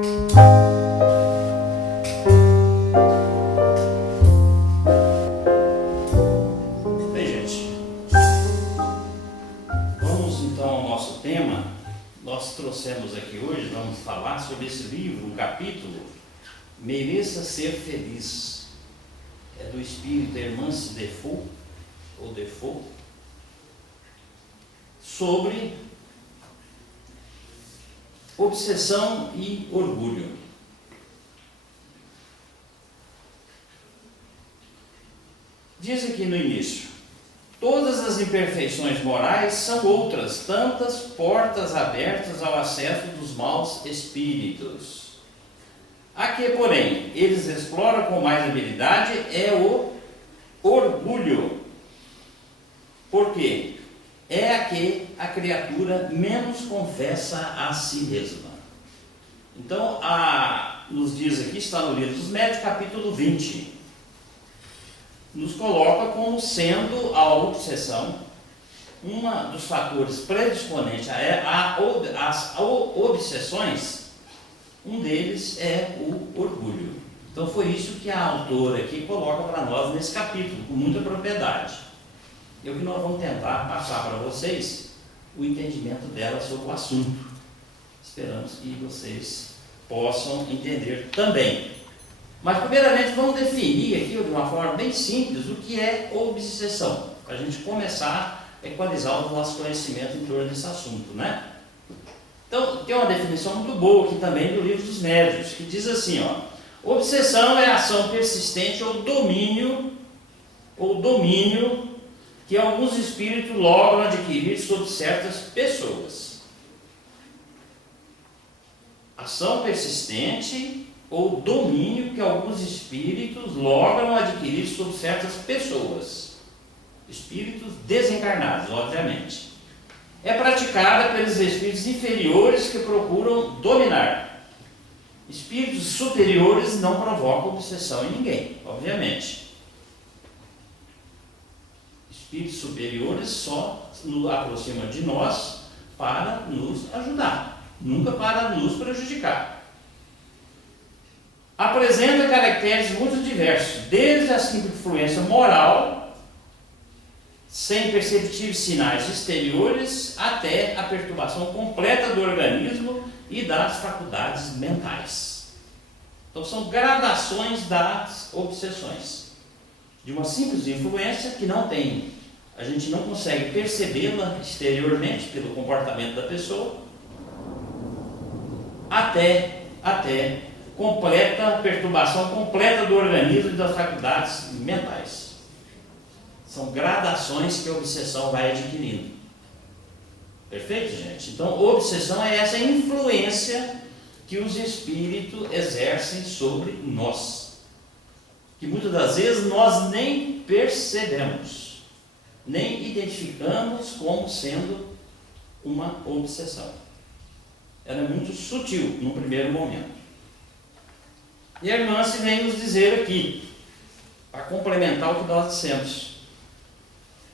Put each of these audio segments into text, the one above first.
Bem, gente, vamos então ao nosso tema. Nós trouxemos aqui hoje, vamos falar sobre esse livro, um capítulo, Mereça Ser Feliz. É do espírito Hermance Defoe, ou Defoe, sobre obsessão e orgulho. Diz aqui no início: todas as imperfeições morais são outras tantas portas abertas ao acesso dos maus espíritos. A que, porém, eles exploram com mais habilidade é o orgulho. Por quê? É a que a criatura menos confessa a si mesma. Então, nos diz aqui, está no Livro dos Médiuns, capítulo 20. Nos coloca como sendo a obsessão um dos fatores predisponentes às obsessões. Um deles é o orgulho. Então foi isso que a autora aqui coloca para nós nesse capítulo, com muita propriedade. E o que nós vamos tentar passar para vocês o entendimento dela sobre o assunto. Esperamos que vocês possam entender também. Mas primeiramente vamos definir aqui de uma forma bem simples o que é obsessão, para a gente começar a equalizar o nosso conhecimento em torno desse assunto, né? Então, tem uma definição muito boa aqui também do Livro dos Médiuns, que diz assim, obsessão é a ação persistente ou domínio que alguns espíritos logram adquirir sobre certas pessoas. Ação persistente ou domínio que alguns espíritos logram adquirir sobre certas pessoas. Espíritos desencarnados, obviamente. É praticada pelos espíritos inferiores que procuram dominar. Espíritos superiores não provocam obsessão em ninguém, obviamente. Espíritos superiores só nos aproximam de nós para nos ajudar, nunca para nos prejudicar. Apresenta caracteres muito diversos, desde a simples influência moral, sem perceptíveis sinais exteriores, até a perturbação completa do organismo e das faculdades mentais. Então são gradações das obsessões. De uma simples influência que a gente não consegue percebê-la exteriormente pelo comportamento da pessoa, até perturbação completa do organismo e das faculdades mentais. São gradações que a obsessão vai adquirindo. Perfeito, gente? Então, obsessão é essa influência que os espíritos exercem sobre nós, que muitas das vezes nós nem percebemos, nem identificamos como sendo uma obsessão. Ela é muito sutil no primeiro momento. E a irmã se vem nos dizer aqui, para complementar o que nós dissemos.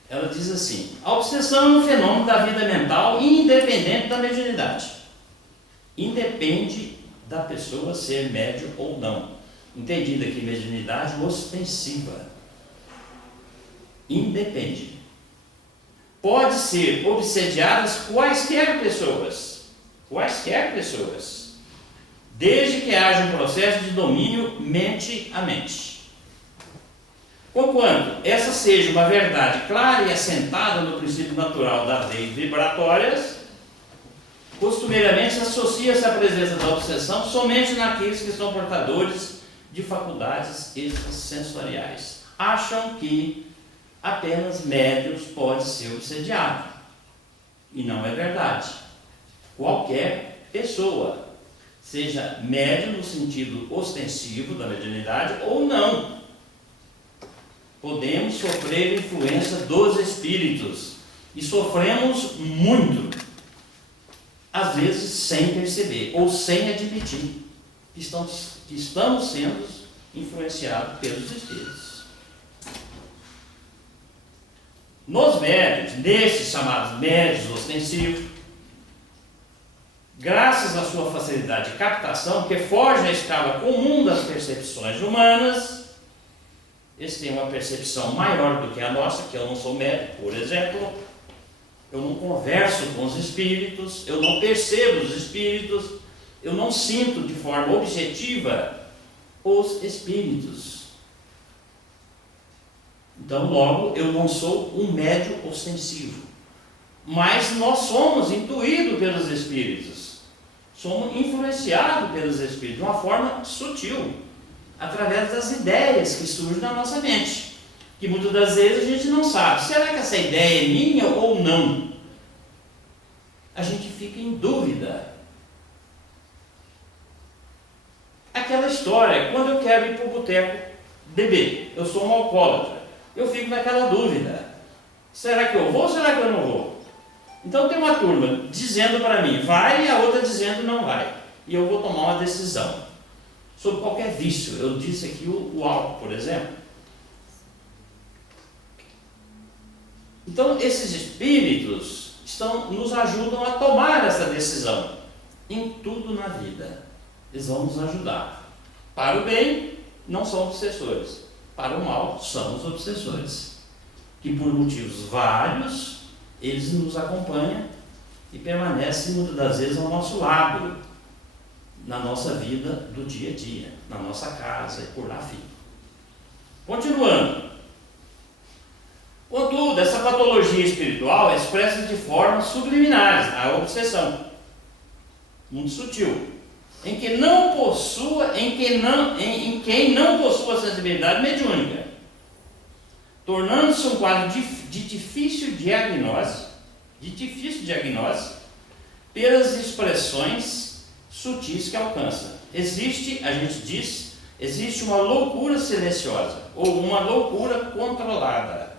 Ela diz assim: a obsessão é um fenômeno da vida mental independente da mediunidade. Independe da pessoa ser médium ou não. Entendida aqui mediunidade ostensiva. Independe. Pode ser obsediadas quaisquer pessoas, desde que haja um processo de domínio mente a mente. Conquanto essa seja uma verdade clara e assentada no princípio natural das leis vibratórias, costumeiramente associa-se a presença da obsessão somente naqueles que são portadores de faculdades extrasensoriais. Acham que apenas médiuns pode ser obsediado. E não é verdade. Qualquer pessoa, seja médium no sentido ostensivo da mediunidade ou não, podemos sofrer influência dos espíritos, e sofremos muito, às vezes sem perceber ou sem admitir que estamos sendo influenciados pelos espíritos. Nos médiuns, nesses chamados médiuns ostensivos, graças à sua facilidade de captação, que foge à escala comum das percepções humanas, eles têm uma percepção maior do que a nossa, que eu não sou médico, por exemplo, eu não converso com os espíritos, eu não percebo os espíritos, eu não sinto de forma objetiva os espíritos. Então, logo, eu não sou um médium ostensivo, mas nós somos intuídos pelos espíritos, somos influenciados pelos espíritos de uma forma sutil, através das ideias que surgem na nossa mente, que muitas das vezes a gente não sabe, será que essa ideia é minha ou não? A gente fica em dúvida. Aquela história, quando eu quero ir para o boteco beber, eu sou um alcoólatra, eu fico naquela dúvida, será que eu vou ou será que eu não vou? Então tem uma turma dizendo para mim, vai, e a outra dizendo não vai, e eu vou tomar uma decisão sobre qualquer vício. Eu disse aqui o álcool, por exemplo. Então esses espíritos nos ajudam a tomar essa decisão em tudo na vida. Eles vão nos ajudar. Para o bem, não são obsessores. Para o mal, são os obsessores. Que por motivos vários, eles nos acompanham e permanecem muitas das vezes ao nosso lado, na nossa vida do dia a dia, na nossa casa e por lá fica. Continuando. Contudo, essa patologia espiritual é expressa de formas subliminares, a obsessão, muito sutil, em quem não possua sensibilidade mediúnica, tornando-se um quadro de difícil diagnose, pelas expressões sutis que alcança. Existe, a gente diz, existe uma loucura silenciosa, ou uma loucura controlada,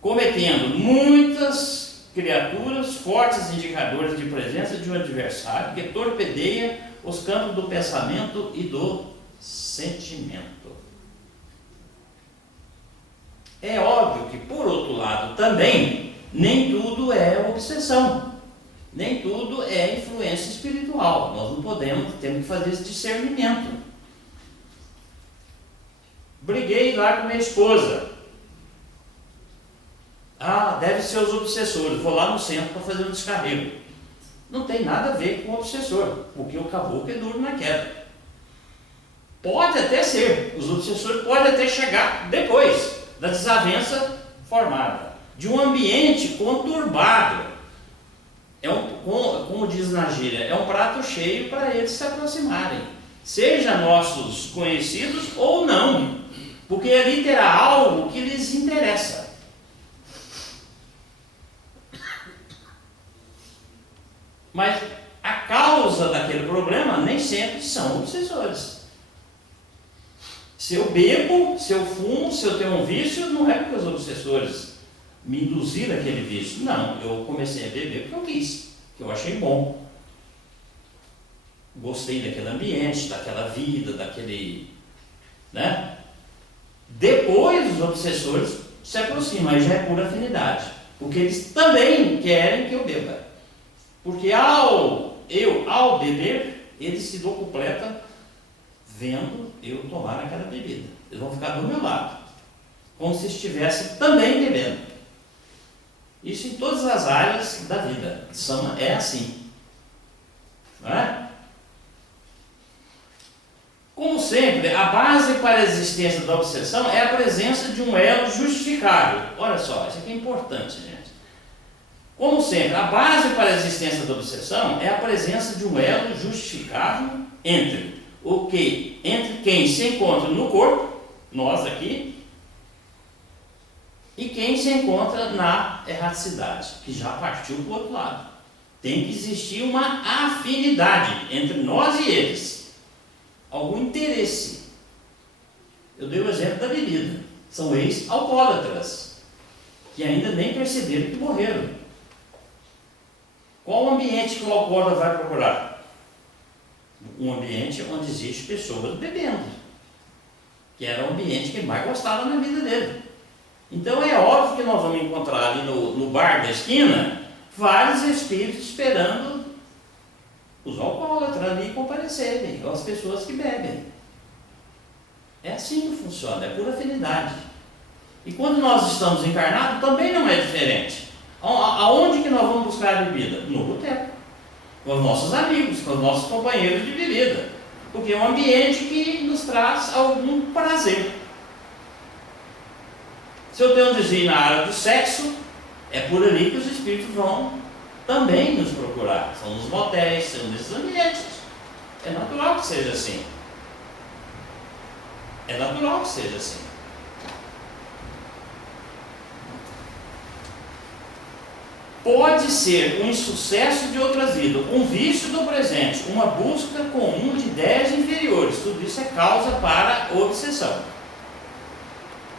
cometendo muitas criaturas fortes indicadores de presença de um adversário que torpedeia os campos do pensamento e do sentimento. É óbvio que, por outro lado, também, nem tudo é obsessão, nem tudo é influência espiritual. Nós não podemos, temos que fazer esse discernimento. Briguei lá com minha esposa. Deve ser os obsessores. Vou lá no centro para fazer um descarrego. Não tem nada a ver com o obsessor, porque o caboclo é duro na queda. Pode até ser, os obsessores podem até chegar depois da desavença formada, de um ambiente conturbado. Como diz na gíria, é um prato cheio para eles se aproximarem, seja nossos conhecidos ou não, porque ali terá algo que lhes interessa. Mas a causa daquele problema nem sempre são obsessores. Se eu bebo, se eu fumo, se eu tenho um vício, não é porque os obsessores me induziram aquele vício. Não, eu comecei a beber porque eu quis, porque eu achei bom. Gostei daquele ambiente, daquela vida, daquele... né? Depois os obsessores se aproximam, aí já é pura afinidade. Porque eles também querem que eu beba. Porque ao beber, eles se completam vendo eu tomar aquela bebida. Eles vão ficar do meu lado, como se estivesse também bebendo. Isso em todas as áreas da vida. É assim. Não é? Como sempre, a base para a existência da obsessão é a presença de um elo justificável. Olha só, isso aqui é importante, gente. Como sempre, a base para a existência da obsessão é a presença de um elo justificável entre quem se encontra no corpo, nós aqui, e quem se encontra na erraticidade, que já partiu para o outro lado. Tem que existir uma afinidade entre nós e eles, algum interesse. Eu dei o exemplo da bebida. São ex-alcoólatras, que ainda nem perceberam que morreram. Qual o ambiente que o alcoólatra vai procurar? Um ambiente onde existem pessoas bebendo, que era o ambiente que ele mais gostava na vida dele. Então é óbvio que nós vamos encontrar ali no bar da esquina, vários espíritos esperando os alcoólatras ali comparecerem, ou as pessoas que bebem. É assim que funciona, é por afinidade. E quando nós estamos encarnados, também não é diferente. Aonde que nós vamos buscar a bebida? No boteco, com os nossos amigos, com os nossos companheiros de bebida, porque é um ambiente que nos traz algum prazer. Se eu tenho um desvio na área do sexo, é por ali que os espíritos vão também nos procurar. São nos motéis, são nesses ambientes. É natural que seja assim. É natural que seja assim. Pode ser um insucesso de outras vidas, um vício do presente, uma busca comum de ideias inferiores. Tudo isso é causa para obsessão.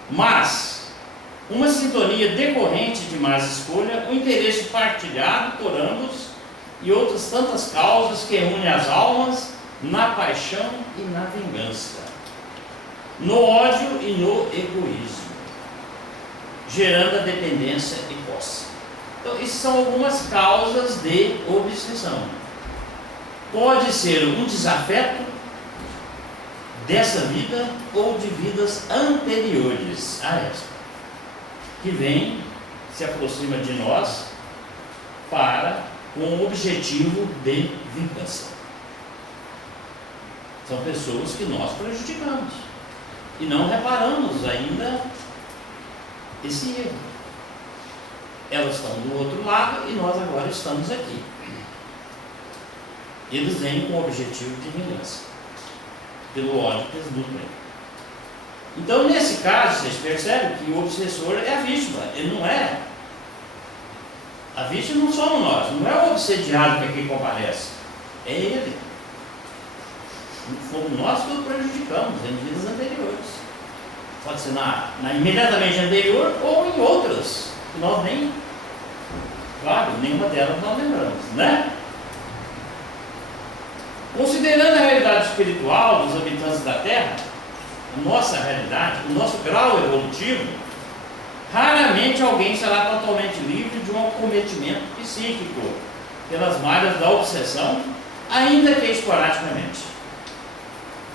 Mas uma sintonia decorrente de más escolha, um interesse partilhado por ambos e outras tantas causas que unem as almas na paixão e na vingança, no ódio e no egoísmo, gerando a dependência e posse. Então, isso são algumas causas de obsessão. Pode ser um desafeto dessa vida ou de vidas anteriores a esta, que vem, se aproxima de nós com o objetivo de vingança. São pessoas que nós prejudicamos e não reparamos ainda esse erro. Elas estão do outro lado e nós agora estamos aqui. Eles vêm com o objetivo de vingança, pelo ódio que eles nutrem. Então, nesse caso, vocês percebem que o obsessor é a vítima, ele não é. A vítima não somos nós, não é o obsediado que aqui comparece, é ele. Fomos nós que o prejudicamos em vidas anteriores. Pode ser na imediatamente anterior ou em outras, que nós nem, claro, nenhuma delas nós lembramos, né? Considerando a realidade espiritual dos habitantes da Terra, a nossa realidade, o nosso grau evolutivo, raramente alguém será totalmente livre de um acometimento psíquico pelas malhas da obsessão, ainda que esporadicamente.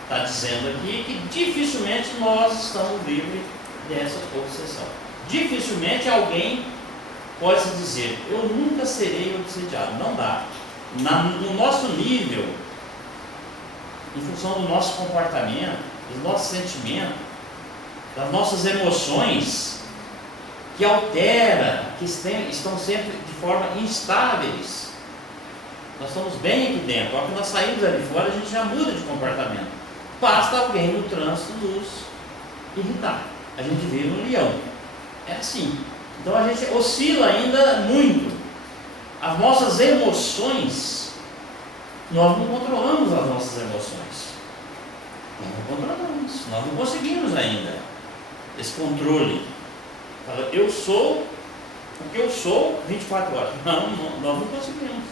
Está dizendo aqui que dificilmente nós estamos livres dessa obsessão. Dificilmente alguém pode se dizer, eu nunca serei obsediado. Não dá. No nosso nível, em função do nosso comportamento, dos nossos sentimentos, das nossas emoções, que altera, que estão sempre de forma instáveis. Nós estamos bem aqui dentro, ao que nós saímos ali fora, a gente já muda de comportamento. Basta alguém no trânsito nos irritar. A gente vira um leão. É assim. Então a gente oscila ainda muito. As nossas emoções, nós não controlamos as nossas emoções. Nós não controlamos, nós não conseguimos ainda esse controle. Fala, eu sou o que eu sou 24 horas. Não, nós não conseguimos.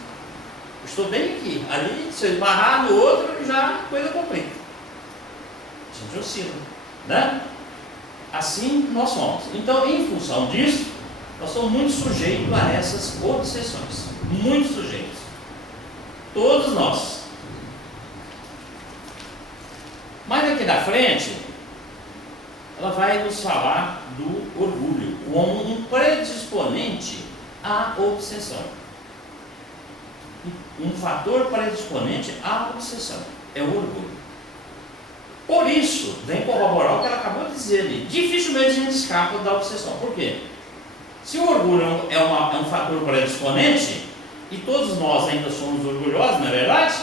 Eu estou bem aqui. Ali, se eu esbarrar no outro, já a coisa complica. A gente oscila, né? Assim nós somos. Então, em função disso, nós somos muito sujeitos a essas obsessões. Muito sujeitos. Todos nós. Mas aqui na frente, ela vai nos falar do orgulho como um predisponente à obsessão. Um fator predisponente à obsessão é o orgulho. Por isso, vem corroborar o que ela acabou de dizer ali. Dificilmente a gente escapa da obsessão. Por quê? Se o orgulho é um fator predisponente, e todos nós ainda somos orgulhosos, não é verdade?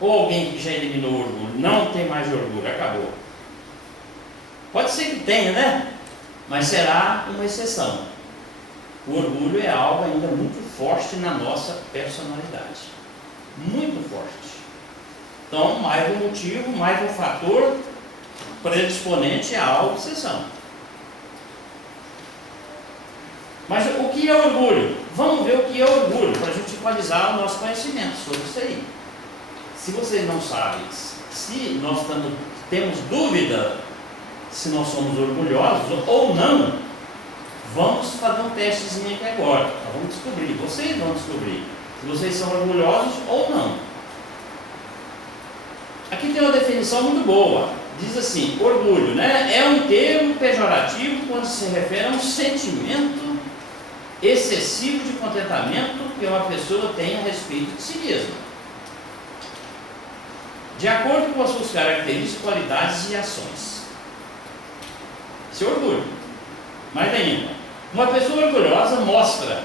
Ou alguém que já eliminou o orgulho, não tem mais orgulho, acabou. Pode ser que tenha, né? Mas será uma exceção. O orgulho é algo ainda muito forte na nossa personalidade. Muito forte. Então, mais um motivo, mais um fator predisponente à obsessão. Mas o que é orgulho? Vamos ver o que é orgulho, para a gente equalizar o nosso conhecimento sobre isso aí. Se vocês não sabem, se nós temos dúvida se nós somos orgulhosos ou não, Vamos fazer um testezinho aqui agora. Nós vamos descobrir, vocês vão descobrir se vocês são orgulhosos ou não. Aqui tem uma definição muito boa. Diz assim: orgulho, né, é um termo pejorativo quando se refere a um sentimento excessivo de contentamento que uma pessoa tem a respeito de si mesma, de acordo com as suas características, qualidades e ações. Esse orgulho. Mais ainda, uma pessoa orgulhosa mostra,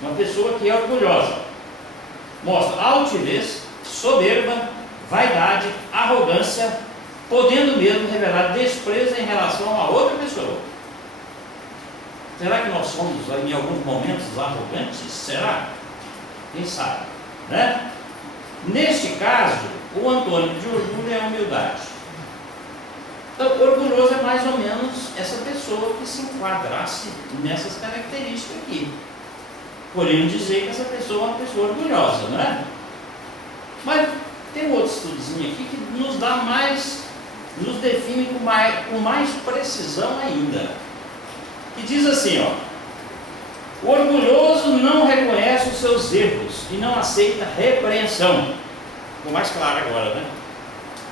uma pessoa que é orgulhosa, mostra altivez, soberba, vaidade, arrogância, podendo mesmo revelar desprezo em relação a outra pessoa. Será que nós somos, em alguns momentos, arrogantes? Será? Quem sabe, né? Neste caso, o antônimo de orgulho é a humildade. Então, orgulhoso é mais ou menos essa pessoa que se enquadrasse nessas características aqui. Podemos dizer que essa pessoa é uma pessoa orgulhosa, não é? Mas tem um outro estudozinho aqui que nos dá mais, nos define com mais precisão ainda. Que diz assim, ó: o orgulhoso não reconhece os seus erros e não aceita repreensão. Ficou mais claro agora, né?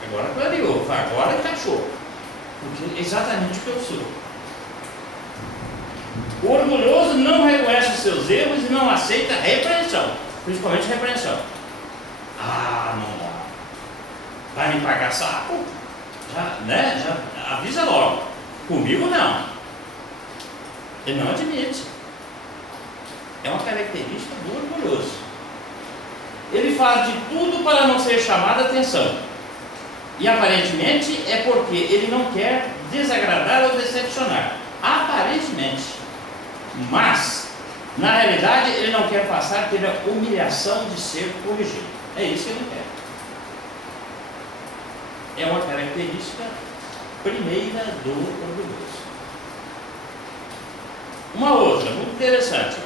Agora clareou, agora encaixou. Porque é exatamente o que eu sou. O orgulhoso não reconhece os seus erros e não aceita repreensão, principalmente repreensão. Ah, não dá. Vai me pagar saco? Já, né? Já avisa logo. Comigo não. Ele não admite. É uma característica do orgulhoso. Ele faz de tudo para não ser chamado a atenção. E aparentemente é porque ele não quer desagradar ou decepcionar. Aparentemente. Mas, na realidade, ele não quer passar pela humilhação de ser corrigido. É isso que ele não quer. É uma característica primeira do orgulhoso. Uma outra, muito interessante.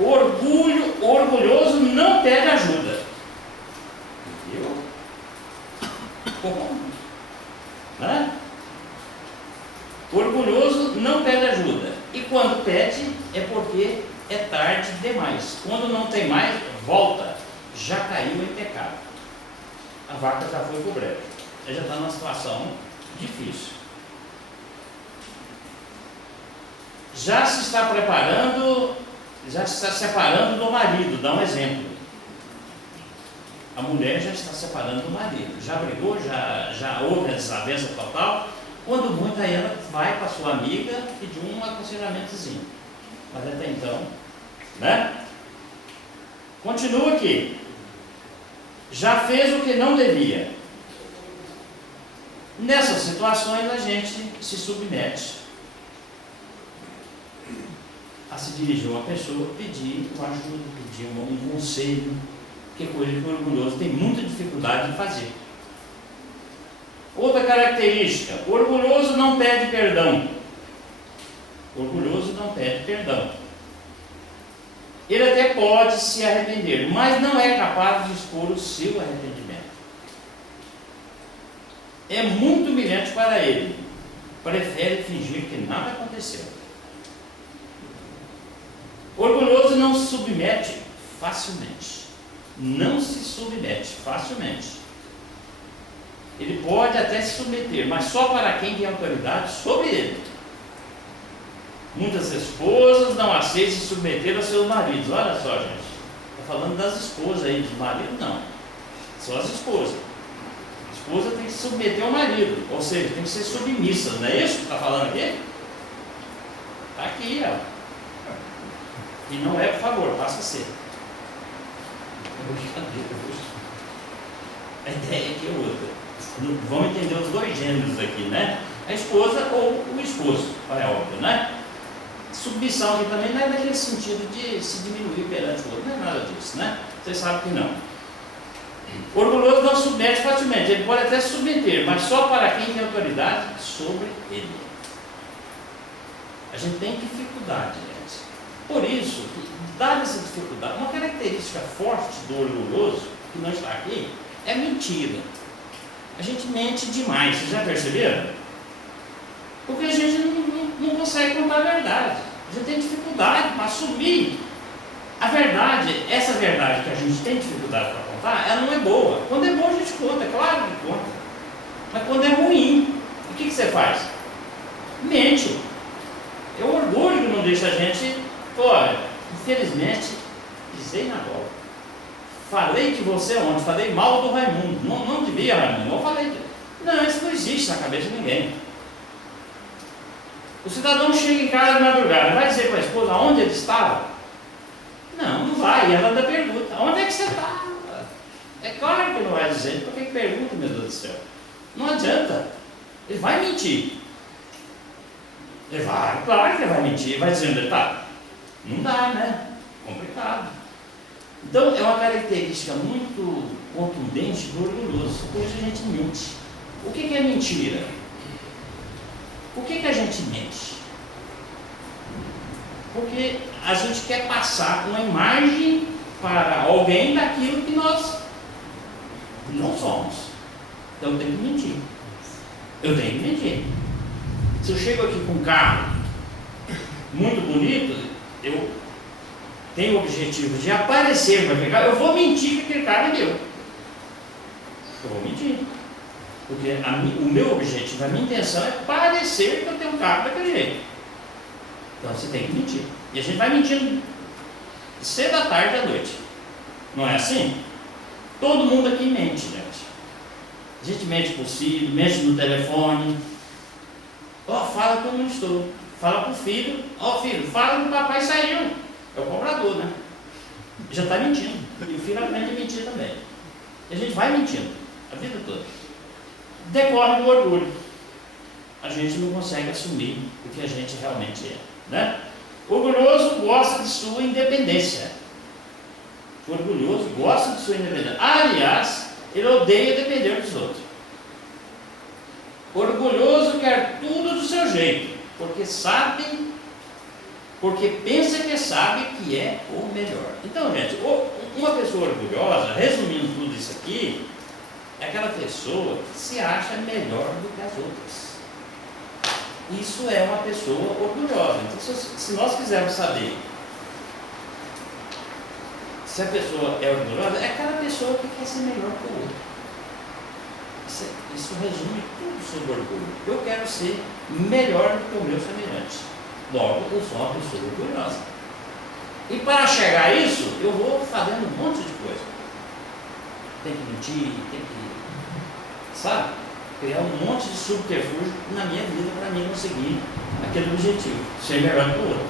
O orgulhoso não pede ajuda. Viu? Como? Né? O orgulhoso não pede ajuda. E quando pede, é porque é tarde demais. Quando não tem mais, volta. Já caiu em pecado. A vaca já foi para o brejo. Ele já está numa situação difícil. Já se está preparando, já se está separando do marido. Dá um exemplo. A mulher já está separando do marido. Já brigou, já houve a desavença total. Quando muito, aí ela vai para sua amiga pedir um aconselhamentozinho. Mas até então, né? Continua aqui. Já fez o que não devia. Nessas situações a gente se submete a se dirigir a uma pessoa, pedir uma ajuda, pedir um conselho, que é coisa que o orgulhoso tem muita dificuldade de fazer. Outra característica: o orgulhoso não pede perdão. O orgulhoso não pede perdão. Ele até pode se arrepender, mas não é capaz de expor o seu arrependimento. É muito humilhante para ele. Prefere fingir que nada aconteceu. O orgulhoso não se submete facilmente. Não se submete facilmente. Ele pode até se submeter, mas só para quem tem autoridade sobre ele. Muitas esposas não aceitam se submeter aos seus maridos. Olha só, gente. Está falando das esposas aí, dos maridos não. Só as esposas. A esposa tem que se submeter ao marido, ou seja, tem que ser submissa. Não é isso que está falando aqui? Está aqui, ó. E não é, por favor, passa a ser. A ideia aqui é outra. Vamos entender os dois gêneros aqui, né? A esposa ou o esposo, é óbvio, né? Submissão aqui também não é naquele sentido de se diminuir perante o outro, não é nada disso, né? Vocês sabem que não. O orgulhoso não submete facilmente, ele pode até se submeter, mas só para quem tem autoridade sobre ele. A gente tem dificuldade, gente. Por isso, dada essa dificuldade, uma característica forte do orgulhoso, que não está aqui, é mentira. A gente mente demais, vocês já perceberam? Porque a gente não consegue contar a verdade. A gente tem dificuldade para assumir a verdade. Essa verdade que a gente tem dificuldade para contar, ela não é boa. Quando é boa a gente conta, é claro que conta. Mas quando é ruim, o que você faz? Mente. É o orgulho que não deixa a gente. Olha, infelizmente, pisei na bola. Falei de você ontem, falei mal do Raimundo. Não devia, Raimundo, não falei. Não, isso não existe na cabeça de ninguém. O cidadão chega em casa de madrugada, vai dizer para a esposa onde ele estava? Não vai. E ela ainda pergunta, onde é que você está? É claro que não vai dizer. Por que pergunta, meu Deus do céu? Não adianta. Ele vai mentir. Ele vai, claro que ele vai mentir. Vai dizer onde ele está? Não dá, né? Complicado. Então, é uma característica muito contundente do orgulhoso. Hoje a gente mente. O que é mentira? Por que a gente mente? Porque a gente quer passar uma imagem para alguém daquilo que nós não somos. Então eu tenho que mentir. Eu tenho que mentir. Se eu chego aqui com um carro muito bonito, eu tenho o objetivo de aparecer para aquele carro, eu vou mentir que aquele carro é meu. Eu vou mentir. Porque o meu objetivo, a minha intenção é parecer que eu tenho um carro daquele jeito. Então você tem que mentir. E a gente vai mentindo cedo da tarde à noite. Não é assim? Todo mundo aqui mente, gente. A gente mente por si, mente no telefone. Fala que eu não estou. Fala para o filho. Filho, fala que o papai saiu. É o cobrador, né? Já está mentindo. E o filho aprende a mentir também. E a gente vai mentindo a vida toda. Decorre do orgulho. A gente não consegue assumir o que a gente realmente é, né? O orgulhoso gosta de sua independência. O orgulhoso gosta de sua independência. Aliás, ele odeia depender dos outros. O orgulhoso quer tudo do seu jeito, porque pensa que sabe que é o melhor. Então, gente, uma pessoa orgulhosa, resumindo tudo isso aqui, é aquela pessoa que se acha melhor do que as outras. Isso é uma pessoa orgulhosa. Então, se nós quisermos saber se a pessoa é orgulhosa, é aquela pessoa que quer ser melhor que o outro. Isso resume tudo sobre orgulho. Eu quero ser melhor do que o meu semelhante. Logo, eu sou uma pessoa orgulhosa. E para chegar a isso, eu vou fazendo um monte de coisa. Tem que mentir, tem que, sabe? Criar um monte de subterfúgio na minha vida para mim conseguir aquele objetivo, ser melhor que o outro.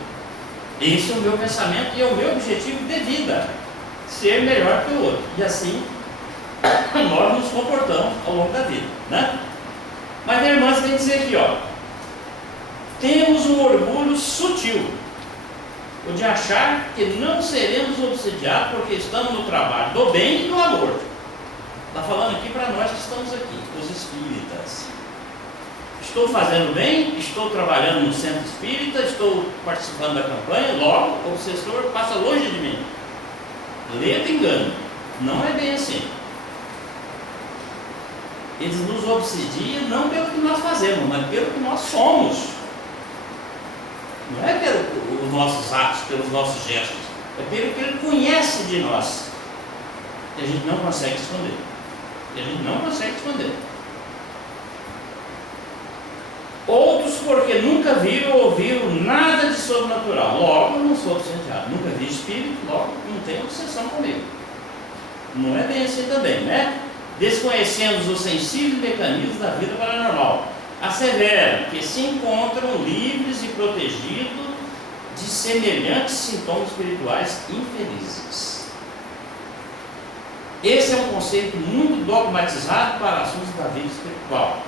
Esse é o meu pensamento e é o meu objetivo de vida, ser melhor que o outro. E assim nós nos comportamos ao longo da vida, né? Mas a irmã tem que dizer aqui, temos um orgulho sutil, o de achar que não seremos obsidiados porque estamos no trabalho do bem e do amor. Está falando aqui para nós que estamos aqui, os espíritas. Estou fazendo bem, estou trabalhando no centro espírita, estou participando da campanha, logo o obsessor passa longe de mim. Ledo engano, não é bem assim. Eles nos obsidiam não pelo que nós fazemos, mas pelo que nós somos. Não é pelos nossos atos, pelos nossos gestos, é pelo que ele conhece de nós. E a gente não consegue esconder. Outros porque nunca viram ou ouviram nada de sobrenatural. Logo, eu não sou obsediado. Nunca vi espírito, logo não tem obsessão comigo. Não é bem assim também, né? Desconhecemos os sensíveis mecanismos da vida paranormal. Asseveram que se encontram livres e protegidos de semelhantes sintomas espirituais infelizes. Esse é um conceito muito dogmatizado para assuntos da vida espiritual.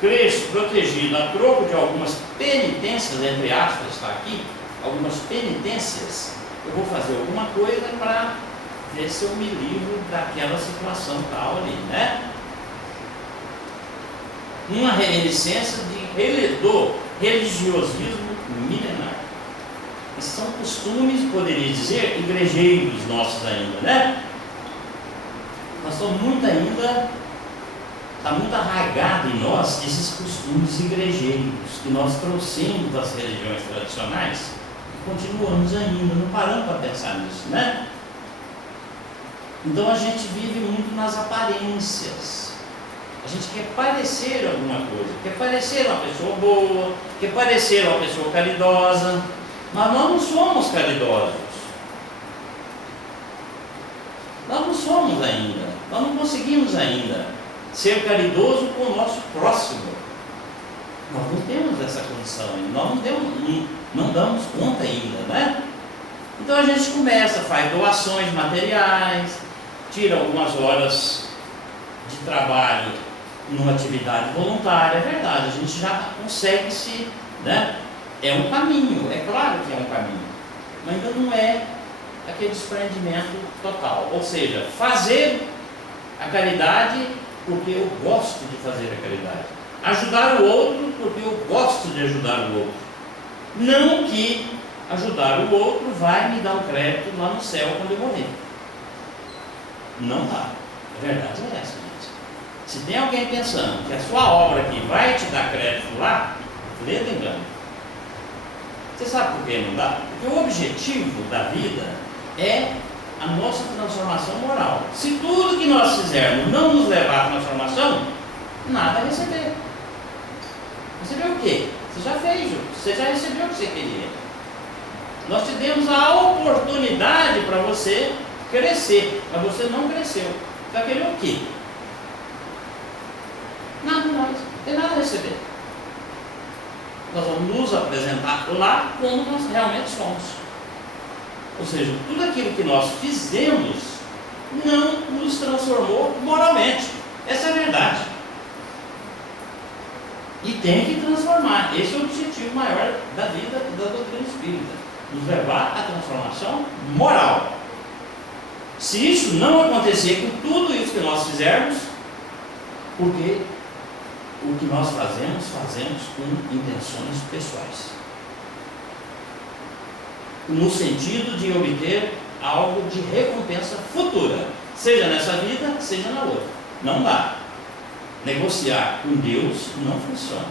Cresço protegido a troco de algumas penitências, entre aspas, está aqui, algumas penitências, eu vou fazer alguma coisa para ver se eu me livro daquela situação tal ali, né? Uma reminiscência do religiosismo milenar. Esses são costumes, poderia dizer, igrejeiros nossos ainda, né? Nós estamos muito ainda Está muito arraigado em nós esses costumes igrejeiros que nós trouxemos das religiões tradicionais e continuamos ainda, não paramos para pensar nisso, né? Então a gente vive muito nas aparências. A gente quer parecer alguma coisa, quer parecer uma pessoa boa, quer parecer uma pessoa caridosa, mas nós não somos caridosos. Nós não somos ainda, nós não conseguimos ainda ser caridoso com o nosso próximo. Nós não temos essa condição ainda, nós não damos conta ainda, né? Então a gente começa, faz doações materiais, tira algumas horas de trabalho numa atividade voluntária, é verdade, a gente já consegue se, né? É um caminho, é claro que é um caminho, mas ainda não é aquele desprendimento total, ou seja, fazer a caridade porque eu gosto de fazer a caridade, ajudar o outro porque eu gosto de ajudar o outro, não que ajudar o outro vai me dar um crédito lá no céu quando eu morrer. Não dá. A verdade é essa, gente. Se tem alguém pensando que a sua obra aqui vai te dar crédito lá, lê do engano. Você sabe por que não dá? Porque o objetivo da vida é a nossa transformação moral. Se tudo que nós fizermos não nos levar à transformação, nada a receber. Receber o quê? Você já fez, você já recebeu o que você queria. Nós te demos a oportunidade para você crescer, mas você não cresceu. Você vai querer o quê? Nada mais, não tem nada a receber. Nós vamos nos apresentar lá como nós realmente somos. Ou seja, tudo aquilo que nós fizemos não nos transformou moralmente. Essa é a verdade. E tem que transformar. Esse é o objetivo maior da vida da doutrina espírita. Nos levar à transformação moral. Se isso não acontecer com tudo isso que nós fizermos, porque o que nós fazemos com intenções pessoais, no sentido de obter algo de recompensa futura, seja nessa vida, seja na outra. Não dá. Negociar com Deus não funciona,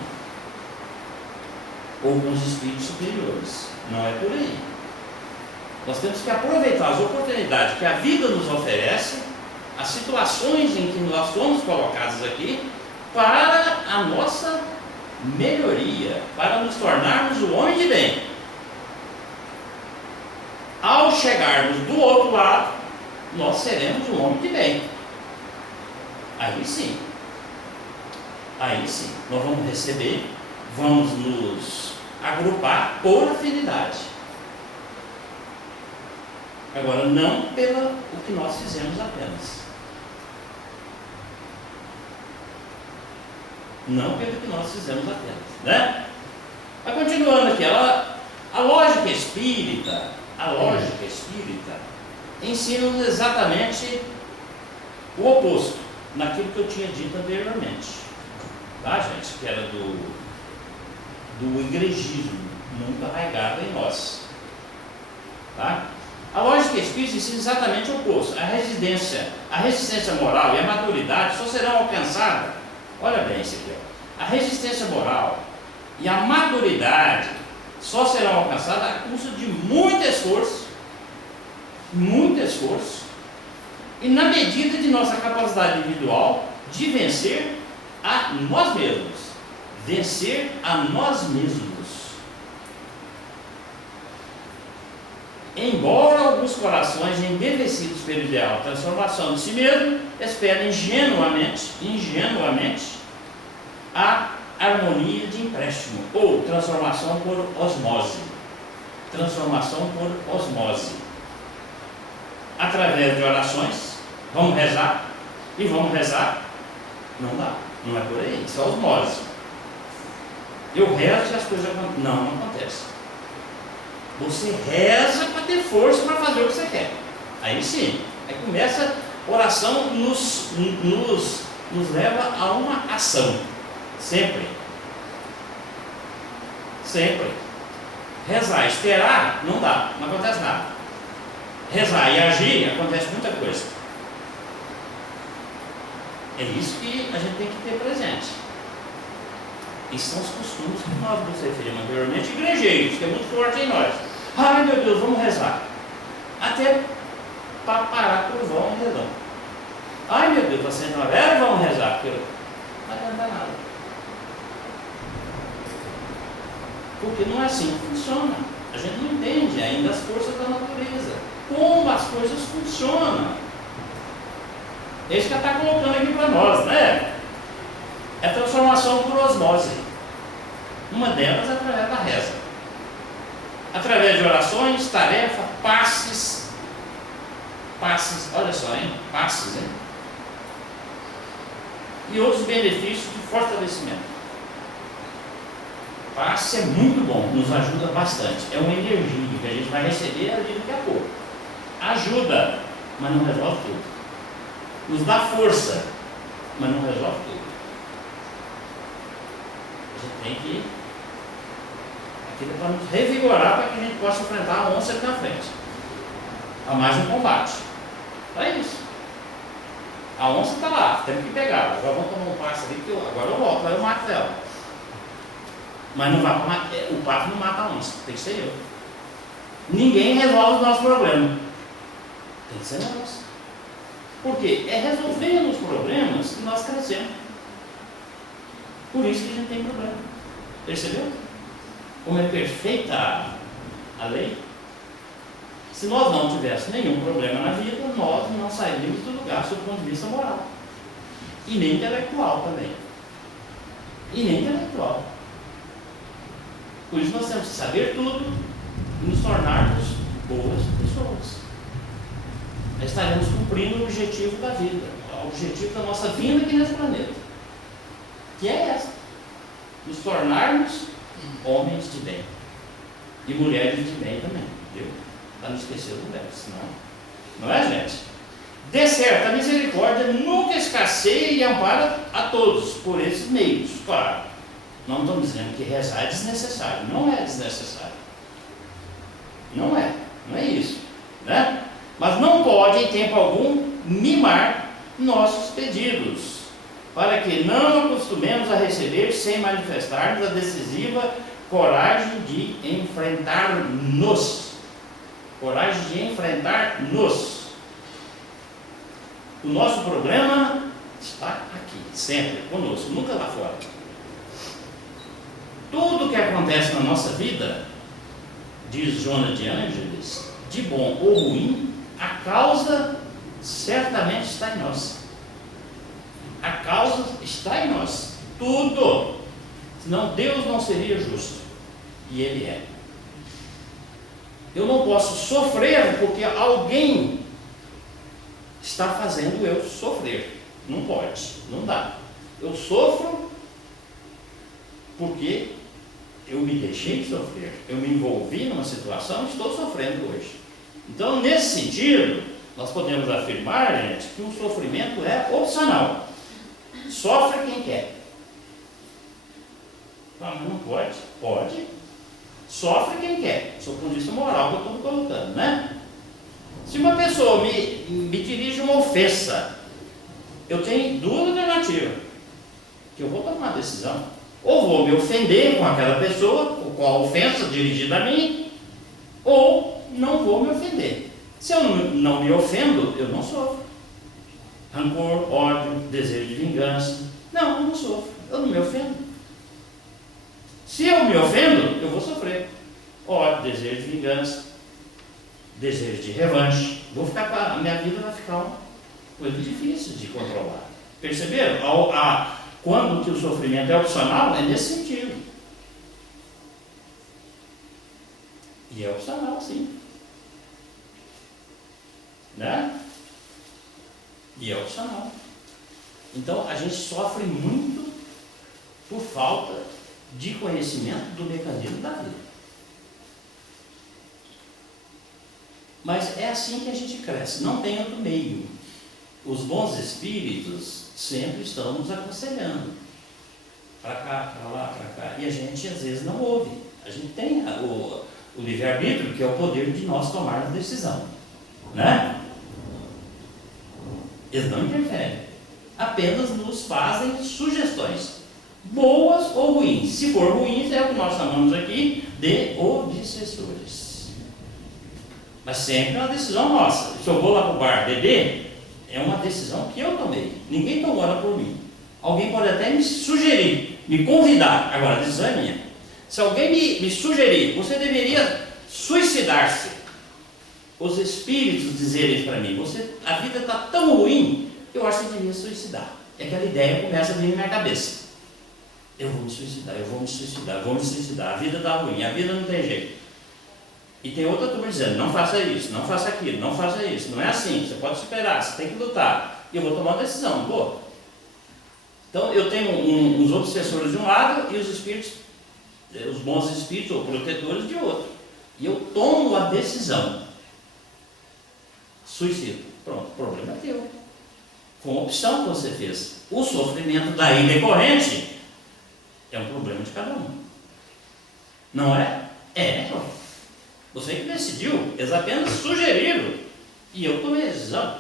ou com os espíritos superiores, não é por aí. Nós temos que aproveitar as oportunidades que a vida nos oferece, as situações em que nós somos colocados aqui, para a nossa melhoria, para nos tornarmos o homem de bem. Ao chegarmos do outro lado, nós seremos o homem de bem. Aí sim, nós vamos receber, vamos nos agrupar por afinidade. Agora, não pelo o que nós fizemos apenas. Não pelo que nós fizemos apenas, né? Mas continuando aqui, a lógica espírita ensina-nos exatamente o oposto, naquilo que eu tinha dito anteriormente, tá, gente? Que era do igrejismo, muito arraigado em nós, tá? A lógica espírita ensina exatamente o oposto. A resistência moral e a maturidade só serão alcançadas, olha bem isso aqui, ó. A resistência moral e a maturidade só serão alcançadas a custo de muito esforço, e na medida de nossa capacidade individual de vencer a nós mesmos. Vencer a nós mesmos. Embora alguns corações embevecidos pelo ideal de transformação de si mesmo esperem ingenuamente a harmonia de empréstimo ou transformação por osmose. Através de orações, vamos rezar, não dá, não é por aí, isso é osmose. Eu rezo e as coisas não acontecem. Você reza para ter força para fazer o que você quer. Aí sim, aí começa a oração, nos leva a uma ação. Sempre. Rezar, esperar, não dá, não acontece nada. Rezar e agir, acontece muita coisa. É isso que a gente tem que ter presente. E são os costumes que nós nos referimos anteriormente, igrejeiros, que é muito forte em nós. Ai meu Deus, vamos rezar. Até para parar por vão e redão. Ai meu Deus, vocês não vão rezar, porque não adianta nada. Porque não é assim que funciona. A gente não entende ainda as forças da natureza. Como as coisas funcionam. É isso que ela está colocando aqui para nós, né? É transformação por osmose. Uma delas é através da reza. Através de orações, tarefa, passes. Passes, olha só, hein? Passes, hein? E outros benefícios de fortalecimento. Passe é muito bom, nos ajuda bastante. É uma energia que a gente vai receber ali daqui a pouco. Ajuda, mas não resolve tudo. Nos dá força, mas não resolve tudo. A gente tem que aquilo para nos revigorar para que a gente possa enfrentar a onça aqui na frente. Há mais um combate. É isso. A onça está lá, temos que pegar. Agora vamos tomar um passo ali, que agora eu volto, aí eu mato ela. Mas não vai o pato não mata a onça, tem que ser eu. Ninguém resolve os nossos problemas. Tem que ser nós. Por quê? É resolvendo os problemas que nós crescemos. Por isso que a gente tem problema. Percebeu? Como é perfeita a lei? Se nós não tivéssemos nenhum problema na vida, nós não sairíamos do lugar sob o ponto de vista moral. E nem intelectual também. E nem intelectual. Por isso nós temos que saber tudo e nos tornarmos boas pessoas. Nós estaremos cumprindo o objetivo da vida, o objetivo da nossa vinda aqui nesse planeta. Que é essa. Nos tornarmos homens de bem. E mulheres de bem também. Viu? Para não esquecer do verbo, senão. Não é, gente? De certo, a misericórdia nunca escasseia e ampara a todos por esses meios, claro. Não estamos dizendo que rezar é desnecessário. Não é desnecessário. Não é isso. Né? Mas não pode, em tempo algum, mimar nossos pedidos, para que não acostumemos a receber sem manifestarmos a decisiva coragem de enfrentar-nos. Coragem de enfrentar-nos. O nosso problema está aqui, sempre, conosco, nunca lá fora. Tudo que acontece na nossa vida, diz Joana de Ângeles, de bom ou ruim, a causa certamente está em nós. A causa está em nós. Tudo. Senão Deus não seria justo. E Ele é. Eu não posso sofrer porque alguém está fazendo eu sofrer. Não pode. Não dá. Eu sofro porque eu me deixei sofrer. Eu me envolvi numa situação e estou sofrendo hoje. Então, nesse sentido, nós podemos afirmar, gente, que o sofrimento é opcional. Sofre quem quer. Ah, mas não pode? Pode. Sofre quem quer. Sob o ponto de vista moral que eu estou colocando, né? Se uma pessoa me dirige uma ofensa, eu tenho duas alternativas. Que eu vou tomar uma decisão. Ou vou me ofender com aquela pessoa, com a ofensa dirigida a mim, ou não vou me ofender. Se eu não me ofendo, eu não sofro. Rancor, ódio, desejo de vingança. Não, eu não sofro. Eu não me ofendo. Se eu me ofendo, eu vou sofrer. Ódio, desejo de vingança, desejo de revanche. A minha vida vai ficar uma coisa difícil de controlar. Perceberam? Quando que o sofrimento é opcional, é nesse sentido. E é opcional, sim. Né? E é opcional. Então, a gente sofre muito por falta de conhecimento do mecanismo da vida. Mas é assim que a gente cresce, não tem outro meio. Os bons espíritos sempre estão nos aconselhando. Para cá, para lá, para cá. E a gente às vezes não ouve. A gente tem o livre-arbítrio, que é o poder de nós tomarmos decisão. Né? Eles não interferem. apenas nos fazem sugestões, boas ou ruins. Se for ruins, é o que nós chamamos aqui de obsessores. Mas sempre é uma decisão nossa. Se eu vou lá para o bar beber, é uma decisão que eu tomei. Ninguém tomou ela por mim. Alguém pode até me sugerir, me convidar. Agora, a decisão é minha. Se alguém me sugerir, você deveria suicidar-se, os espíritos dizerem para mim, a vida está tão ruim, eu acho que devia suicidar. É aquela ideia começa a vir na minha cabeça. Eu vou me suicidar, eu vou me suicidar, eu vou me suicidar. A vida está ruim, a vida não tem jeito. E tem outra turma dizendo, não faça isso, não faça aquilo, não faça isso. Não é assim, você pode superar, você tem que lutar. E eu vou tomar uma decisão, não vou? Então eu tenho uns obsessores de um lado e os espíritos, os bons espíritos ou protetores de outro. E eu tomo a decisão. Suicídio. Pronto, o problema é teu. Foi uma opção que você fez. O sofrimento daí decorrente é um problema de cada um. Não é? É, pronto. Você que decidiu, eles apenas sugeriram. E eu tomei a decisão.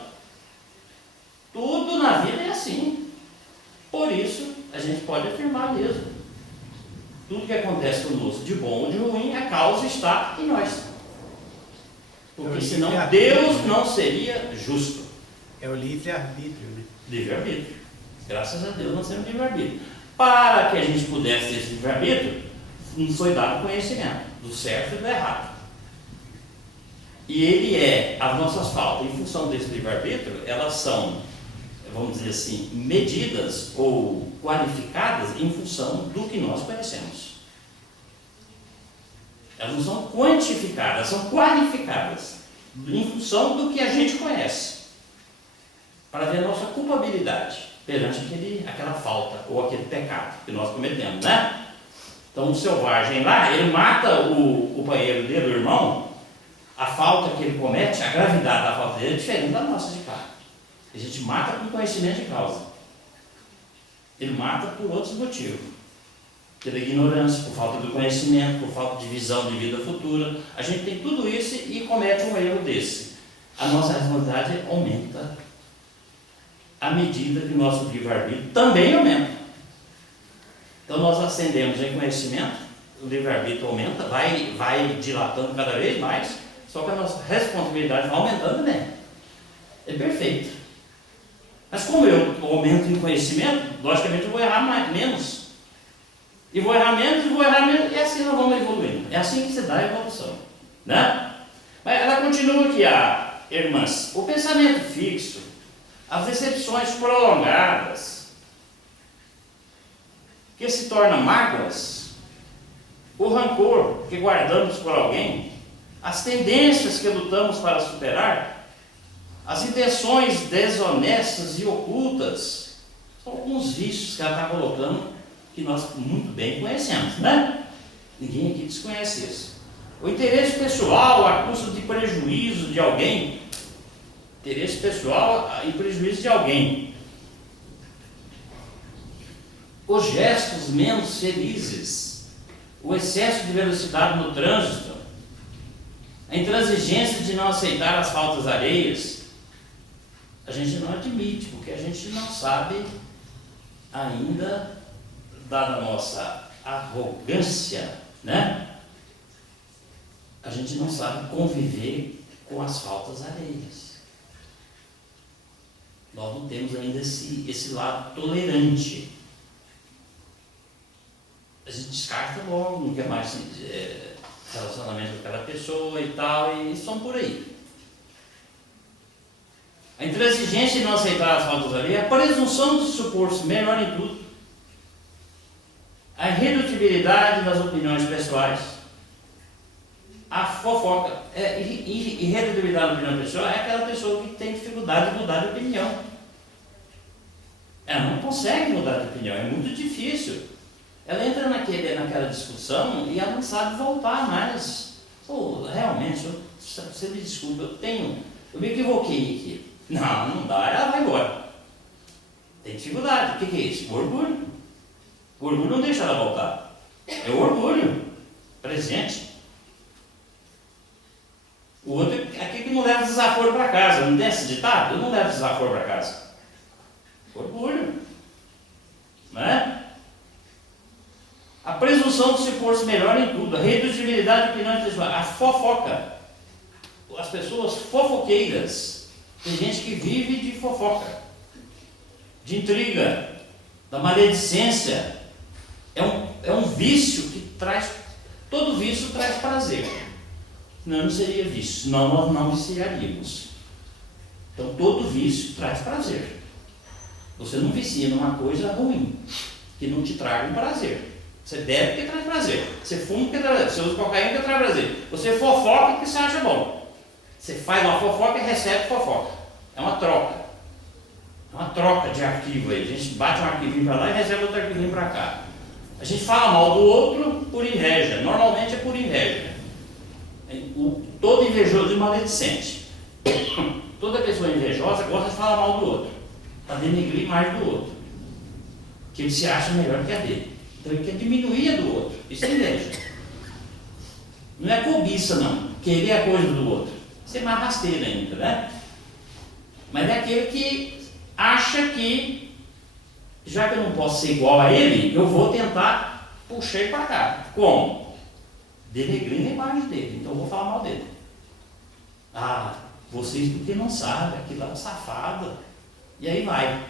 Tudo na vida é assim. Por isso, a gente pode afirmar mesmo. Tudo que acontece conosco, de bom ou de ruim, a causa está em nós. Porque senão Deus não seria justo. É o livre-arbítrio, né? Livre-arbítrio. Graças a Deus nós temos livre-arbítrio. Para que a gente pudesse ter esse livre-arbítrio, nos foi dado conhecimento do certo e do errado. E ele as nossas faltas, em função desse livre-arbítrio, elas são, vamos dizer assim, medidas ou qualificadas em função do que nós conhecemos. Elas não são quantificadas, são qualificadas em função do que a gente conhece, para ver a nossa culpabilidade perante aquela falta ou aquele pecado que nós cometemos, né? Então o selvagem lá, ele mata o companheiro dele, o irmão, a falta que ele comete, a gravidade da falta dele é diferente da nossa de cá. A gente mata com conhecimento de causa. Ele mata por outros motivos. Pela ignorância, por falta do conhecimento, por falta de visão de vida futura. A gente tem tudo isso e comete um erro desse. A nossa responsabilidade aumenta à medida que o nosso livre-arbítrio também aumenta. Então nós ascendemos em conhecimento, o livre-arbítrio aumenta, vai dilatando cada vez mais, só que a nossa responsabilidade vai aumentando também. É perfeito. Mas como eu aumento em conhecimento, logicamente eu vou errar menos. E vou errar menos, e vou errar menos, e assim nós vamos evoluindo. É assim que se dá a evolução. Né? Mas ela continua aqui, irmãs. O pensamento fixo, as decepções prolongadas, que se tornam mágoas, o rancor que guardamos por alguém, as tendências que lutamos para superar, as intenções desonestas e ocultas, são alguns vícios que ela está colocando, que nós muito bem conhecemos, né? Ninguém aqui desconhece isso. O interesse pessoal a custo de prejuízo de alguém, interesse pessoal e prejuízo de alguém. Os gestos menos felizes, o excesso de velocidade no trânsito, a intransigência de não aceitar as faltas alheias, a gente não admite, porque a gente não sabe ainda, dada a nossa arrogância, né? A gente não sabe conviver com as faltas alheias. Nós não temos ainda esse lado tolerante. A gente descarta logo, não quer mais relacionamento com aquela pessoa e tal, e são por aí. A intransigência de não aceitar as faltas alheias, a presunção de supor-se melhor em tudo, a irredutibilidade das opiniões pessoais, a fofoca. Irredutibilidade da opinião pessoal é aquela pessoa que tem dificuldade de mudar de opinião. Ela não consegue mudar de opinião, é muito difícil. Ela entra naquela discussão e ela não sabe voltar mais. Realmente, você me desculpa, eu me equivoquei aqui. Não dá, ela vai embora. Tem dificuldade. O que é isso? O orgulho. O orgulho não deixa ela voltar. É o orgulho presente. O outro é aquele que não leva desaforo para casa. Não tem esse ditado? Eu não levo desaforo para casa. Orgulho. Né? A presunção de se pôr-se melhor em tudo, a redutibilidade opinante, a fofoca. As pessoas fofoqueiras. Tem gente que vive de fofoca, de intriga, da maledicência. É um vício que traz, todo vício traz prazer. Não seria vício, senão nós não viciaríamos. Então todo vício traz prazer. Você não vicia numa coisa ruim, que não te traga um prazer. Você bebe porque traz prazer. Você fuma porque traz prazer. Você usa cocaína porque traz prazer. Você fofoca porque você acha bom. Você faz uma fofoca e recebe fofoca. É uma troca. É uma troca de arquivo aí. A gente bate um arquivinho para lá e recebe outro arquivinho para cá. A gente fala mal do outro por inveja. Normalmente é por inveja. Todo invejoso e maledicente. Toda pessoa invejosa gosta de falar mal do outro. Para denegrir a imagem do outro. Que ele se acha melhor que a dele. Então ele quer diminuir a do outro. Isso é inveja. Não é cobiça, não. Querer a coisa do outro. Isso é mais rasteiro ainda, né? Mas é aquele que acha que, já que eu não posso ser igual a ele, eu vou tentar puxar ele para cá. Como? Denegrindo a imagem dele. Então eu vou falar mal dele. Ah, vocês porque não sabem, aquilo é um safado. E aí vai.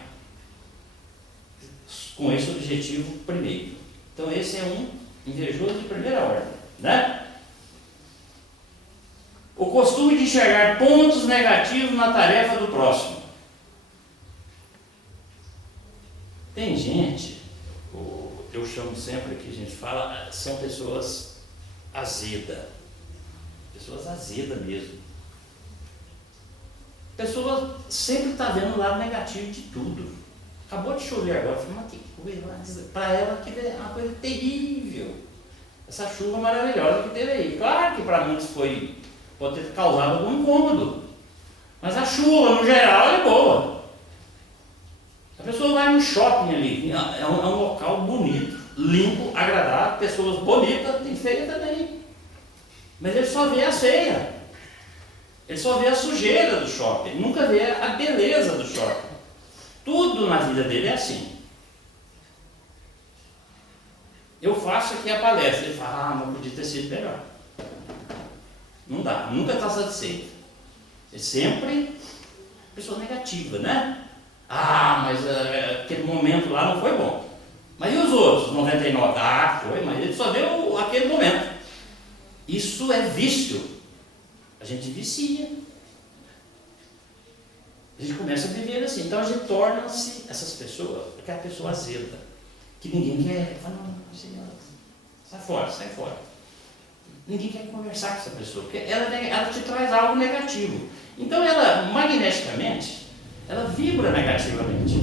Com esse objetivo primeiro. Então esse é um invejoso de primeira ordem, né? O costume de enxergar pontos negativos na tarefa do próximo. Tem gente, eu chamo sempre que a gente fala, são pessoas azedas. Pessoas azedas mesmo. A pessoa sempre está vendo o lado negativo de tudo. Acabou de chover agora, eu falei, mas que coisa, para ela aquilo é uma coisa terrível. Essa chuva maravilhosa que teve aí. Claro que para muitos pode ter causado algum incômodo. Mas a chuva, no geral, é boa. A pessoa vai no shopping ali, é um local bonito, limpo, agradável, pessoas bonitas, tem feia também. Mas ele só vê a feia. Ele só vê a sujeira do shopping, ele nunca vê a beleza do shopping. Tudo na vida dele é assim. Eu faço aqui a palestra, ele fala, não podia ter sido melhor. Não dá, nunca está satisfeito. É sempre pessoa negativa, né? Ah, mas aquele momento lá não foi bom. Mas e os outros, 99? Ah, foi, mas ele só deu aquele momento. Isso é vício. A gente vicia. A gente começa a viver assim. Então a gente torna-se essas pessoas, aquela pessoa azeda, que ninguém quer. Fala, não, senhora, sai fora. Ninguém quer conversar com essa pessoa, porque ela te traz algo negativo. Então ela, magneticamente, ela vibra negativamente.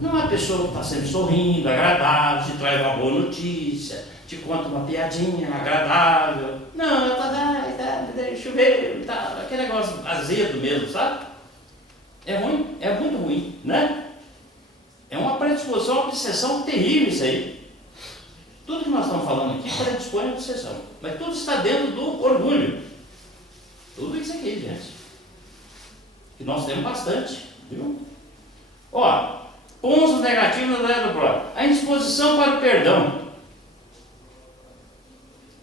Não é uma pessoa que está sempre sorrindo, agradável, te traz uma boa notícia, te conta uma piadinha agradável. Não, ela está chuveiro, tá, aquele negócio azedo mesmo, sabe? É ruim, é muito ruim, né? É uma predisposição, uma obsessão terrível isso aí. Tudo que nós estamos falando aqui predispõe a obsessão. Mas tudo está dentro do orgulho. Tudo isso aqui, gente. Que nós temos bastante, viu? Ó, pontos negativos na tarefa do próximo. A indisposição para o perdão.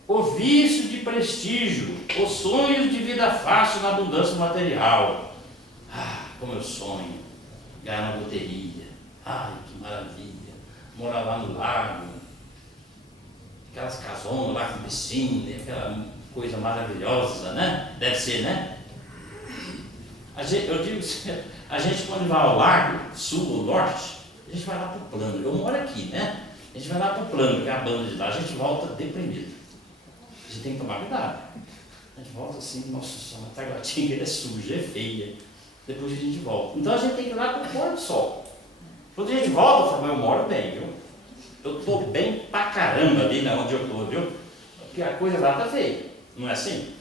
O vício de prestígio. Os sonhos de vida fácil na abundância material. Ah, como eu sonho. Ganhar na loteria. Ai, que maravilha. Morar lá no lago. Aquelas casonas lá com piscina, aquela coisa maravilhosa, né? Deve ser, né? Eu digo, a gente quando vai ao lago, sul ou norte, a gente vai lá para o plano. Eu moro aqui, né? A gente vai lá para o plano, que é a banda de lá, a gente volta deprimido. A gente tem que tomar cuidado. A gente volta assim, nossa, a Taguatinga é suja, é feia. Depois a gente volta. Então a gente tem que ir lá para o pôr do sol. Quando a gente volta, eu falo, eu moro bem, viu? Eu estou bem pra caramba ali onde eu estou, viu? Porque a coisa lá está feia, não é assim?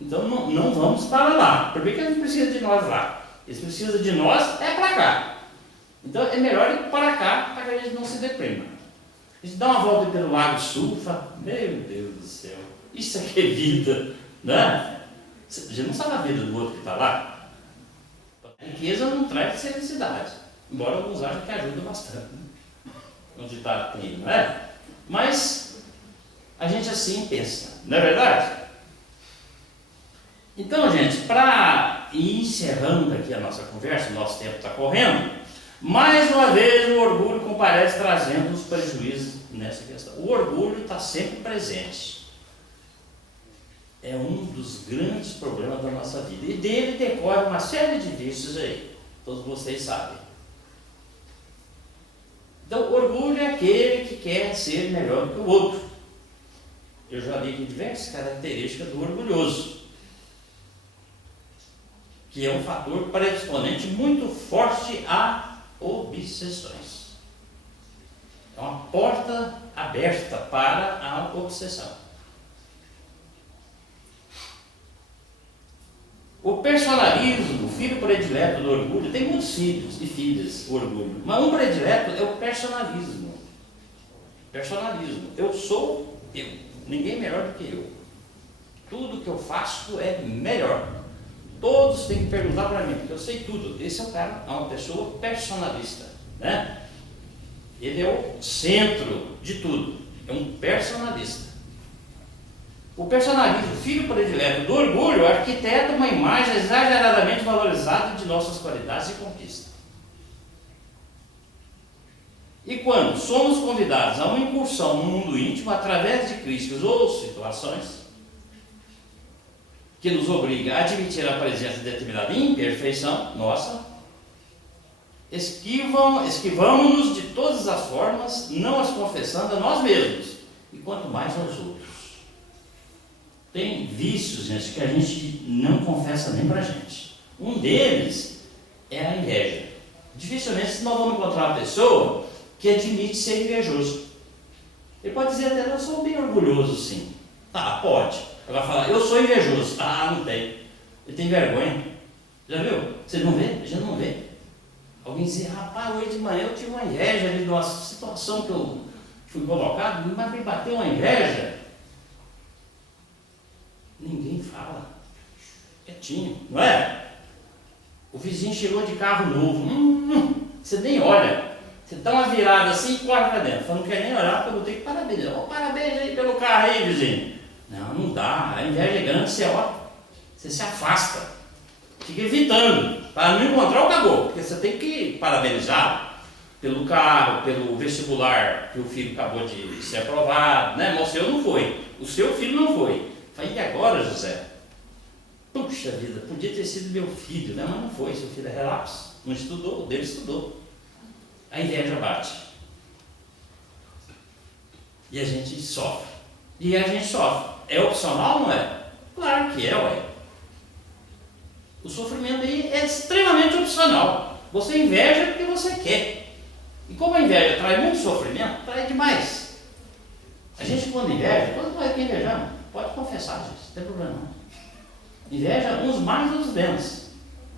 Então não vamos para lá. Por que eles precisam de nós lá? Eles precisam de nós para cá. Então é melhor ir para cá para que a gente não se deprima. A gente dá uma volta pelo Lago Sul e fala, meu Deus do céu, isso aqui é vida, né? A gente não sabe a vida do outro que está lá. A riqueza não traz felicidade, embora alguns achem que ajuda bastante, né? Um ditado tem, não é? Mas a gente assim pensa, não é verdade? Então, gente, para ir encerrando aqui a nossa conversa, o nosso tempo está correndo, mais uma vez o orgulho comparece trazendo os prejuízos nessa questão. O orgulho está sempre presente. É um dos grandes problemas da nossa vida. E dele decorre uma série de vícios aí. Todos vocês sabem. Então, o orgulho é aquele que quer ser melhor do que o outro. Eu já li aqui diversas características do orgulhoso, que é um fator predisponente muito forte a obsessões. É uma porta aberta para a obsessão. O personalismo, o filho predileto do orgulho, tem muitos filhos e filhas, o orgulho, mas um predileto é o personalismo. Personalismo. Eu sou eu, ninguém melhor do que eu. Tudo que eu faço é melhor. Todos têm que perguntar para mim, porque eu sei tudo. Esse é o cara, é uma pessoa personalista, né? Ele é o centro de tudo, é um personalista. O personalismo, filho predileto do orgulho, arquiteta uma imagem exageradamente valorizada de nossas qualidades e conquistas. E quando somos convidados a uma incursão no mundo íntimo através de críticas ou situações que nos obriga a admitir a presença de determinada imperfeição nossa, esquivamos-nos de todas as formas, não as confessando a nós mesmos, e quanto mais aos outros. Tem vícios, gente, que a gente não confessa nem pra gente. Um deles é a inveja. Dificilmente nós vamos encontrar uma pessoa que admite ser invejoso. Ele pode dizer até, eu sou bem orgulhoso, sim. Ah, pode. Agora fala, eu sou invejoso. Ah, não tem. Ele tem vergonha. Já viu? Você não vê? A gente não vê. Alguém diz, rapaz, hoje de manhã eu tive uma inveja ali de uma situação que eu fui colocado, mas me bateu uma inveja. Ninguém fala. Quietinho, não é? O vizinho chegou de carro novo. Você nem olha. Você dá uma virada assim e corre para dentro. Você não quer nem olhar porque eu tenho que parabenizar. Oh, parabéns aí pelo carro aí, vizinho. Não dá. A inveja é grande, você se afasta. Fica evitando. Para não encontrar o caboclo. Porque você tem que parabenizar pelo carro, pelo vestibular que o filho acabou de ser aprovado, né? Mas o seu não foi. O seu filho não foi. Falei, e agora, José? Puxa vida, podia ter sido meu filho, né? Mas não foi, seu filho é relapso. Não estudou, o dele estudou. A inveja bate. E a gente sofre. E a gente sofre. É opcional, não é? Claro que é, ué. O sofrimento aí é extremamente opcional. Você inveja porque você quer. E como a inveja traz muito sofrimento, traz demais. A gente quando inveja, todos nós que invejamos. Pode confessar, gente, não tem problema não. Inveja, uns mais, outros menos.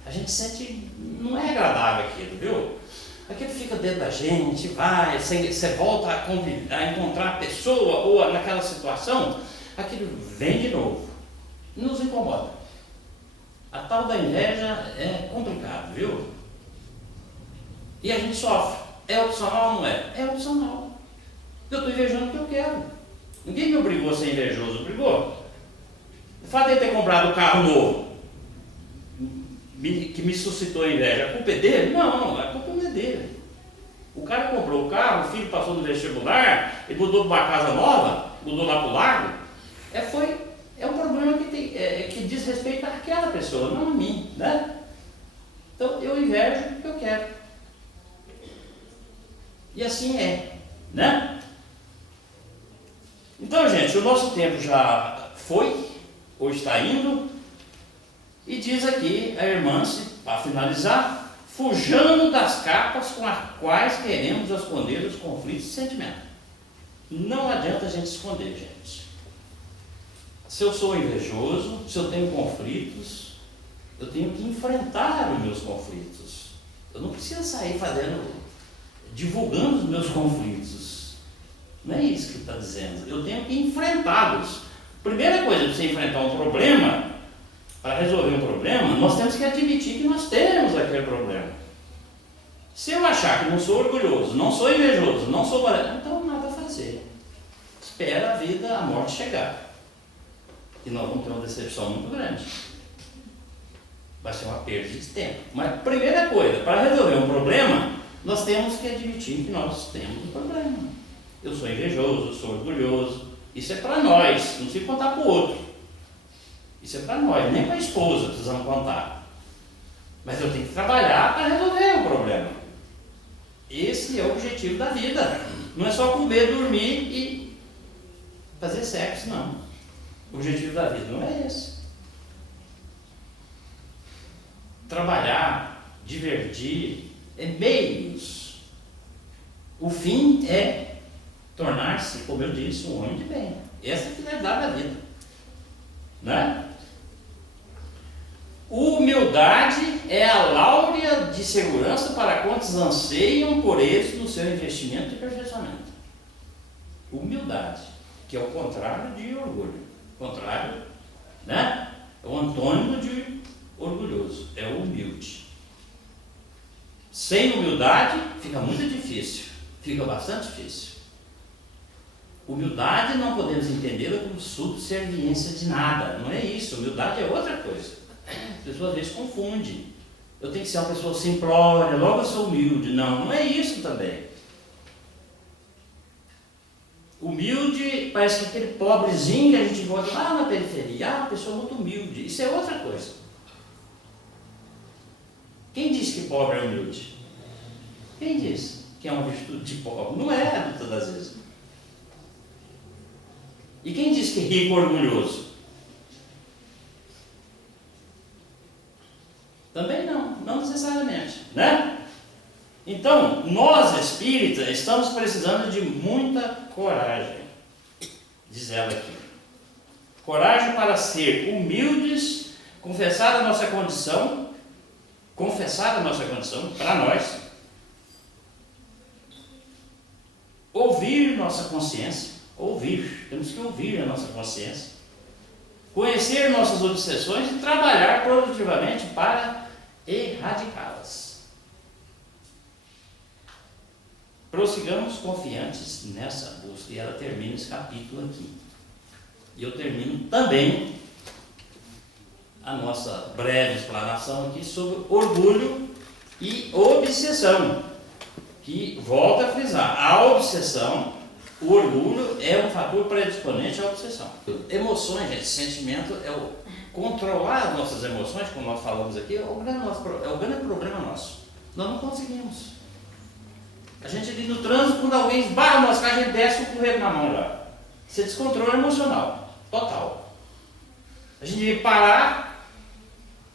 A gente sente, não é agradável aquilo, viu? Aquilo fica dentro da gente, vai, você volta a encontrar a pessoa ou naquela situação, aquilo vem de novo. Nos incomoda. A tal da inveja é complicado, viu? E a gente sofre. É opcional ou não é? É opcional. Eu estou invejando o que eu quero. Ninguém me obrigou a ser invejoso, obrigou? O fato de ele ter comprado um carro novo, que me suscitou inveja, a culpa é dele? Não, a culpa não é dele. O cara comprou o carro, o filho passou no vestibular, ele mudou para uma casa nova, mudou lá para o lago. É um problema que diz respeito àquela pessoa, não a mim, né? Então eu invejo o que eu quero. E assim é, né? Então, gente, o nosso tempo já foi, ou está indo, e diz aqui a irmã, para finalizar, fujando das capas com as quais queremos esconder os conflitos de sentimento. Não adianta a gente esconder, gente. Se eu sou invejoso, se eu tenho conflitos, eu tenho que enfrentar os meus conflitos. Eu não preciso sair divulgando os meus conflitos. Não é isso que está dizendo. Eu tenho que enfrentá-los. Primeira coisa, para você enfrentar um problema, para resolver um problema, nós temos que admitir que nós temos aquele problema. Se eu achar que não sou orgulhoso, não sou invejoso, não sou valente, então nada a fazer. Espera a vida, a morte chegar. E nós vamos ter uma decepção muito grande. Vai ser uma perda de tempo. Mas a primeira coisa, para resolver um problema, nós temos que admitir que nós temos um problema. Eu sou invejoso, eu sou orgulhoso. Isso é para nós, não se contar para o outro. Isso é para nós, nem para a esposa precisamos contar. Mas eu tenho que trabalhar para resolver o problema. Esse é o objetivo da vida. Não é só comer, dormir e fazer sexo, não. O objetivo da vida não é esse. Trabalhar, divertir, é meios. O fim é tornar-se, como eu disse, um homem de bem. Essa é a finalidade da vida. Né? Humildade é a láurea de segurança para quantos anseiam por êxito no seu investimento e aperfeiçoamento. Humildade, que é o contrário de orgulho. Contrário, né? É o antônimo de orgulhoso, é o humilde. Sem humildade fica muito difícil, fica bastante difícil. Humildade não podemos entendê-la como subserviência de nada, não é isso. Humildade é outra coisa. As pessoas às vezes confundem. Eu tenho que ser uma pessoa simplória, logo eu sou humilde. Não, não é isso também. Humilde parece que aquele pobrezinho que a gente encontra lá na periferia, uma pessoa muito humilde. Isso é outra coisa. Quem disse que pobre é humilde? Quem disse que é uma virtude de pobre? Não é, muitas das vezes. E quem disse que rico é orgulhoso? Também não, não necessariamente, né? Então, nós espíritas estamos precisando de muita coragem, diz ela aqui. Coragem para ser humildes, confessar a nossa condição para nós, ouvir nossa consciência, temos que ouvir a nossa consciência, conhecer nossas obsessões e trabalhar produtivamente para erradicá-las. Prossigamos confiantes nessa busca. E ela termina esse capítulo aqui. E eu termino também a nossa breve explanação aqui sobre orgulho e obsessão, que, volto a frisar, a obsessão, o orgulho é um fator predisponente à obsessão. Emoções, gente, sentimento é o controlar as nossas emoções, como nós falamos aqui, é o grande problema nosso. Nós não conseguimos. A gente ali no trânsito, quando alguém esbarra no nosso carro, a gente desce com o correio na mão já. Isso é descontrole emocional, total. A gente deve parar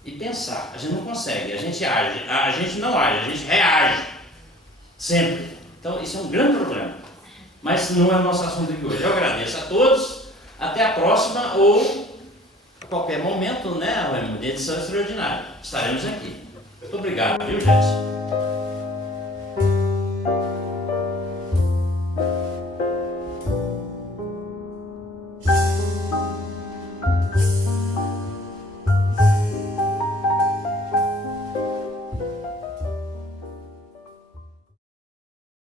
e pensar. A gente não consegue, a gente age, a gente não age, a gente reage. Sempre. Então isso é um grande problema. Mas não é o nosso assunto de hoje. Eu agradeço a todos, até a próxima ou a qualquer momento, né? Uma edição extraordinária. Estaremos aqui. Muito obrigado, viu, gente?